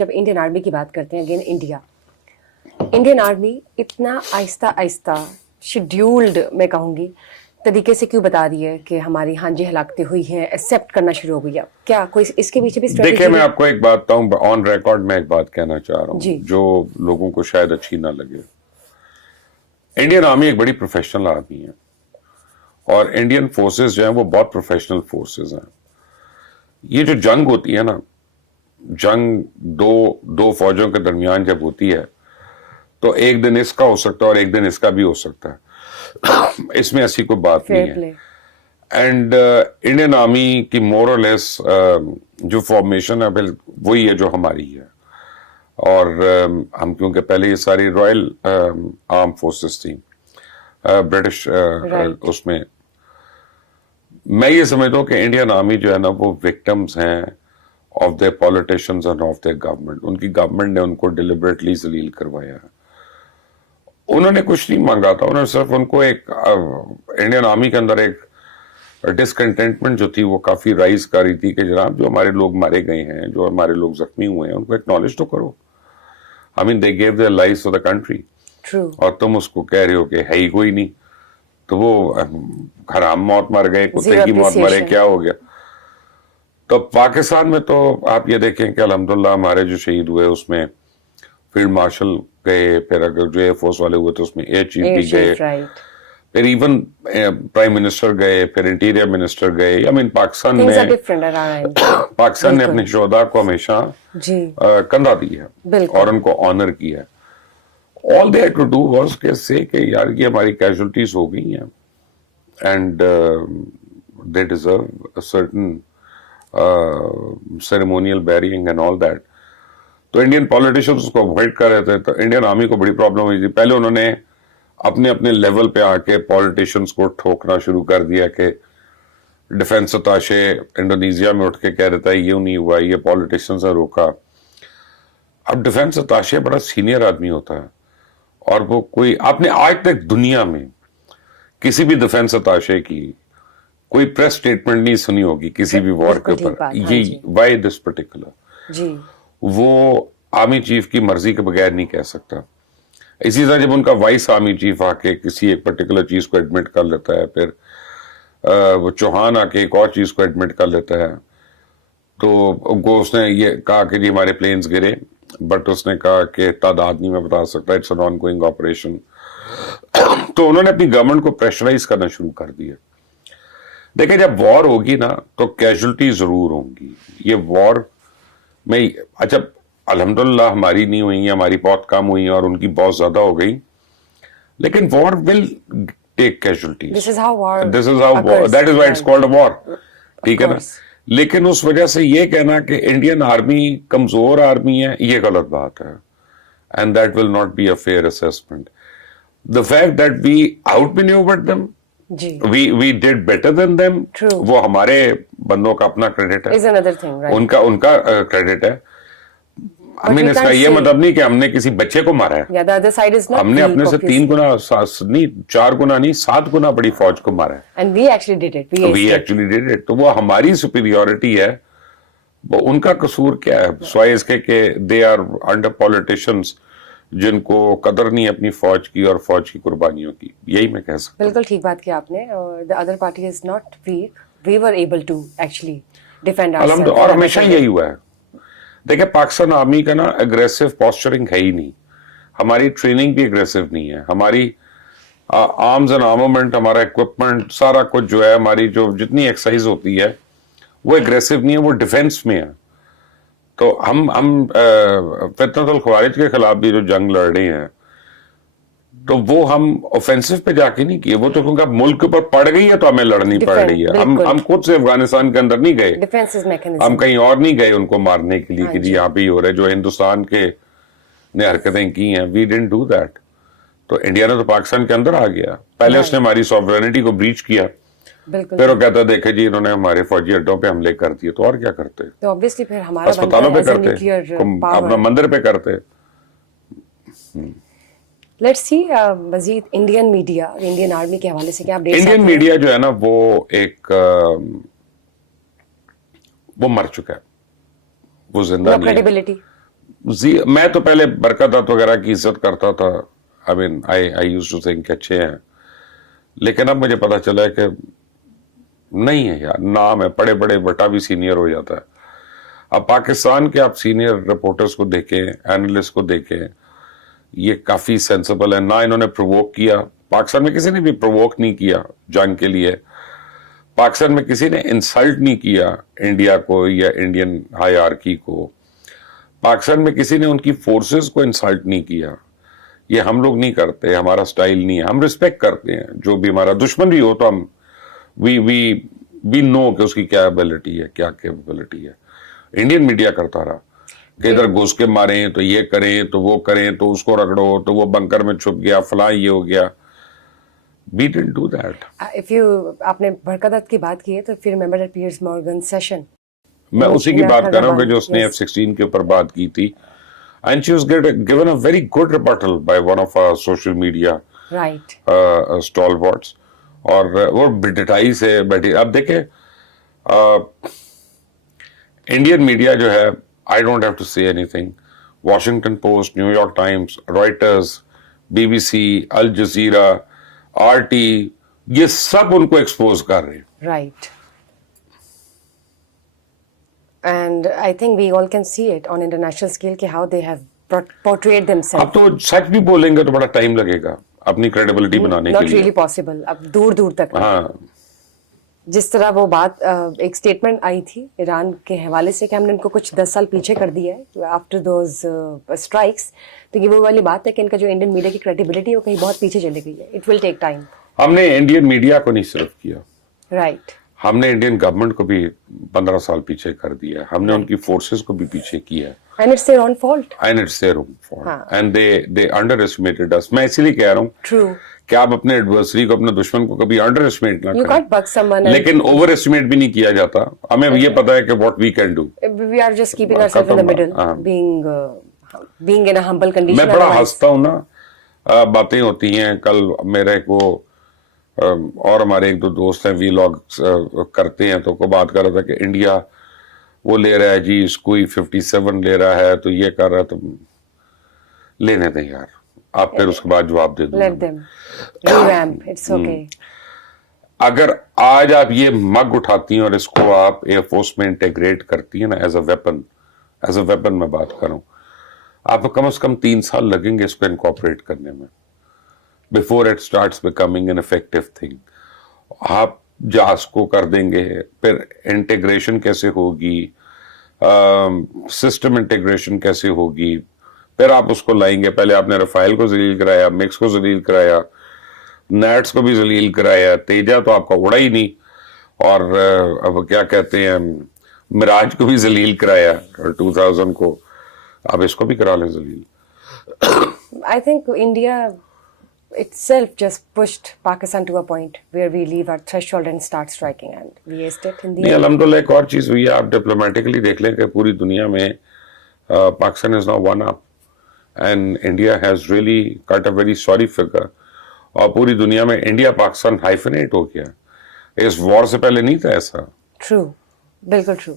जब Indian army की बात करते हैं, अगेन इंडियन आर्मी इतना आहिस्ता आहिस्ता शेड्यूल्ड, मैं कहूँगी, तरीके से क्यों बता रही है कि हमारी हांजी हलाकतें हुई हैं, एक्सेप्ट करना शुरू हो गई है? क्या कोई इसके पीछे भी स्ट्रेटजी? देखिए, मैं आपको एक बात बताऊं, ऑन रिकॉर्ड मैं एक बात कहना चाह रहा जी। हूं जो लोगों को शायद अच्छी ना लगे। इंडियन आर्मी एक बड़ी प्रोफेशनल आर्मी है और इंडियन फोर्सेस जो हैं वो बहुत प्रोफेशनल फोर्सेस हैं। ये जो जंग होती है ना, जंग दो फौजों के दरमियान जब होती है तो एक दिन इसका हो सकता है और एक दिन इसका भी हो सकता है। इसमें ऐसी कोई बात नहीं है। एंड इंडियन आर्मी की मोर और लेस जो फॉर्मेशन है वही है जो हमारी है। और हम क्योंकि पहले ये सारी रॉयल आर्म फोर्सेस थी, ब्रिटिश उसमें मैं ये समझता हूँ कि इंडियन आर्मी जो है ना वो विक्टिम्स हैं of the politicians end of the government. उनकी गवर्नमेंट ने उनको डिलिबरेटली जलील करवाया है। उन्होंने कुछ नहीं मांगा था, उन्होंने सिर्फ उनको एक इंडियन आर्मी के अंदर एक डिसकंटेंटमेंट जो थी वो काफी राइज कर रही थी कि जनाब जो हमारे लोग मारे गए हैं, जो हमारे लोग जख्मी हुए हैं, उनको एक्नॉलेज तो करो। I mean they gave their lives for the country, और तुम उसको कह रहे हो कि है ही कोई नहीं, तो वो हराम मौत मर गए, कुत्ते की मौत मरे, क्या हो गया? तो पाकिस्तान में तो आप ये देखें कि अल्हम्दुलिल्लाह हमारे जो शहीद हुए उसमें फील्ड मार्शल गए, फिर अगर जो एयरफोर्स वाले हुए तो उसमें एयर चीफ भी गए, फिर इवन प्राइम मिनिस्टर गए, फिर इंटीरियर मिनिस्टर गए। आई मीन पाकिस्तान ने अपने शोहदा को हमेशा कंधा दी है और उनको ऑनर किया है। All they had to do was के से कि यार ये हमारी कैजुअलिटीज हो गई हैं and they deserve a certain ceremonial bearing and all that. तो इंडियन पॉलिटिशियंस उसको अवॉइड कर रहे थे, तो इंडियन आर्मी को बड़ी प्रॉब्लम हुई थी। पहले उन्होंने अपने अपने लेवल पे आके पॉलिटिशियंस को ठोकना शुरू कर दिया कि डिफेंस अताशे इंडोनेशिया में उठ के कह रहा था ये नहीं हुआ, ये पॉलिटिशियंस ने रोका। अब डिफेंस अताशे बड़ा सीनियर आदमी होता है और वो कोई, आपने आज तक दुनिया में किसी भी डिफेंस अताशे की कोई प्रेस स्टेटमेंट नहीं सुनी होगी किसी भी वॉर के ऊपर, ये वाई दिस पर्टिकुलर, वो आर्मी चीफ की मर्जी के बगैर नहीं कह सकता। इसी तरह जब उनका वाइस आर्मी चीफ आके किसी एक पर्टिकुलर चीज को एडमिट कर लेता है, फिर वो चौहान आके एक और चीज को एडमिट कर लेता है, तो उसने ये कहा कि जी हमारे प्लेन्स गिरे, बट उसने कहा कि तादाद नहीं मैं बता सकता, इट्स एन ऑनगोइंग ऑपरेशन। तो उन्होंने अपनी गवर्नमेंट को प्रेशराइज करना शुरू कर दिया। देखिए, जब वॉर होगी ना तो कैजुअलिटी जरूर होंगी। ये वॉर में अच्छा अल्हम्दुलिल्लाह हमारी नहीं हुई, हमारी बहुत कम हुई और उनकी बहुत ज्यादा हो गई, लेकिन war will take casualties. This is how war, that is why it's called a war, ठीक है ना? लेकिन उस वजह से ये कहना कि इंडियन आर्मी कमजोर आर्मी है, ये गलत बात है, and that will not be a fair assessment. The fact that we outmanoeuvred them, we did better than them, वो हमारे बंदों का अपना क्रेडिट है, right? उनका क्रेडिट है। I mean, इसका ये मतलब नहीं कि हमने किसी बच्चे को मारा है, हमने अपने से 3 गुना नहीं 4 गुना नहीं 7 गुना बड़ी फौज को मारा है, and we actually did it। तो वो हमारी सुपीरियोरिटी है, वो उनका कसूर क्या है? स्वाय इसके कि दे आर अंडर पॉलिटिशियंस जिनको कदर नहीं अपनी फौज की और फौज की कुर्बानियों की। यही मैं कह सकता हूं। बिल्कुल ठीक बात की आपने। The other party is not weak, we were able to actually defend ourself, और हमेशा यही हुआ है। देखिए, पाकिस्तान आर्मी का ना एग्रेसिव पोस्चरिंग है ही नहीं, हमारी ट्रेनिंग भी एग्रेसिव नहीं है, हमारी आर्म्स एंड आर्मामेंट, हमारा इक्विपमेंट, सारा कुछ जो है, हमारी जो जितनी एक्सरसाइज होती है वो एग्रेसिव नहीं है, वो डिफेंस में है। तो हम फितनतुल ख्वारिज के खिलाफ भी जो जंग लड़ रहे हैं, तो वो हम ऑफेंसिव पे जाके नहीं किए, वो तो क्योंकि अब मुल्क के ऊपर पड़ गई है तो हमें लड़नी पड़ रही है। हम खुद से अफगानिस्तान के अंदर नहीं गए, हम कहीं और नहीं गए उनको मारने के लिए कि जी यहाँ पे ही हो रहा है, जो हिंदुस्तान के ने हरकतें की हैं, वी डिडंट डू दैट। तो इंडिया ने तो पाकिस्तान के अंदर आ गया, पहले उसने हमारी सॉवरेनिटी को ब्रीच किया, फिर वो कहता देखे जी इन्होंने हमारे फौजी अड्डों पे हमले कर दिए, तो और क्या करते? तो ऑब्वियसली फिर हमारा अस्पतालों पे करते, अपना मंदिर पे करते। Let's see Majeed Indian media, Indian army के हवाले से क्या अपडेट्स? इंडियन मीडिया जो है ना वो वो मर चुका है, वो जिंदा नहीं है। मैं तो पहले बरकत वगैरह की इज्जत करता था। I mean I used to think अच्छे हैं, लेकिन अब मुझे पता चला है कि नहीं है यार, नाम है, बड़े बड़े बटा भी सीनियर हो जाता है। अब पाकिस्तान के आप सीनियर रिपोर्टर्स को देखें, एनालिस्ट को देखें, ये काफी सेंसिबल है ना। इन्होंने प्रोवोक किया, पाकिस्तान में किसी ने भी प्रोवोक नहीं किया जंग के लिए। पाकिस्तान में किसी ने इंसल्ट नहीं किया इंडिया को या इंडियन हायरार्की को। पाकिस्तान में किसी ने उनकी फोर्सेस को इंसल्ट नहीं किया। ये हम लोग नहीं करते, हमारा स्टाइल नहीं है। हम रिस्पेक्ट करते हैं, जो भी हमारा दुश्मन भी हो तो हम वी नो कि उसकी क्या एबिलिटी है, क्या कैपेबिलिटी है। इंडियन मीडिया करता रहा कि इधर घुस के मारें तो ये करें तो वो करें, तो उसको रगड़ो तो वो बंकर में छुप गया, फलां ये हो गया। We didn't do that. If you आपने बरकत की बात की है तो फिर remember that Piers Morgan session, मैं उसी की बात कर रहा हूँ कि जो उसने Yes. F-16 के ऊपर बात की थी, and she was given a very good rebuttal by one of our social media right stalwarts, और वो बिटटाई से बैठी। अब देखे इंडियन मीडिया जो है, I don't have to say anything, Washington Post, New York Times, Reuters, BBC, Al Jazeera, RT, ये सब उनको एक्सपोज कर रहे हैं। Right and I think we all can see it on international scale कि हाउ दे हैव पोर्ट्रेड अब themselves. तो सच भी बोलेंगे तो बड़ा टाइम लगेगा अपनी क्रेडिबिलिटी बनाने के नॉट लिए। रियली पॉसिबल, अब दूर दूर तक नहीं। हाँ, जिस तरह वो बात एक स्टेटमेंट आई थी ईरान के हवाले से कि हमने इनको कुछ 10 साल पीछे कर दिया है आफ्टर दोज स्ट्राइक्स, तो ये वो वाली बात है कि इनका जो इंडियन मीडिया की क्रेडिबिलिटी है वो कहीं बहुत पीछे चली गई है। It will take time. हमने इंडियन मीडिया को नहीं सिर्फ किया, राइट हमने इंडियन गवर्नमेंट को भी 15 साल पीछे कर दिया, हमने उनकी फोर्सेस को भी पीछे किया, and it's their own fault. And it's their own fault, हाँ। एंड दे अंडर एस्टिमेटेड अस। मैं इसीलिए कह रहा हूँ ट्रू, कि आप अपने एडवर्सरी को, अपने दुश्मन को कभी अंडर एस्टिमेट ना यू करें, कांट बग समवन, लेकिन ओवर एस्टिमेट भी नहीं किया जाता। हमें ये पता है कि what we can do. We are just keeping ourselves in the middle, हाँ। Being in a humble condition. मैं बड़ा हंसता हूँ ना, बातें होती हैं। कल मेरे को और हमारे एक दो दोस्त हैं, वीलॉग करते हैं, तो को बात कर रहा था कि इंडिया वो ले रहा है जी, कोई 57 ले रहा है, तो ये कर रहा है, तो लेने दें यार, आप फिर उसके बाद जवाब दे दो। Let them revamp, it's okay. अगर आज आप ये मग उठाती हैं और इसको आप एयरफोर्स में इंटीग्रेट करती हैं ना, एज अ वेपन मैं बात करूं, आपको कम से कम 3 साल लगेंगे इसको इनकॉर्पोरेट करने में, before it starts becoming an effective thing. आप जास को कर देंगे, फिर इंटीग्रेशन कैसे होगी, सिस्टम इंटीग्रेशन कैसे होगी, फिर आप उसको लाएंगे। पहले आपने रफाइल को जलील कराया, मिक्स को जलील कराया, नेट्स को भी जलील कराया, तेजा तो आपका उड़ा ही नहीं, और अब क्या कहते हैं, मिराज को भी जलील कराया 2000 को, अब इसको भी करा लें जलील। I think India itself just pushed Pakistan to a point where we leave our threshold and start striking, and we aced it in the नहीं, end. अल्हम्दुलिल्लाह एक और चीज हुई है, आप डिप्लोमेटिकली देख लें कि पूरी दुनिया में Pakistan is now one up and India has really cut a very sorry figure, और पूरी दुनिया में इंडिया पाकिस्तान हाइफेनेट हो गया। इस वॉर से पहले नहीं था ऐसा। True, बिल्कुल true.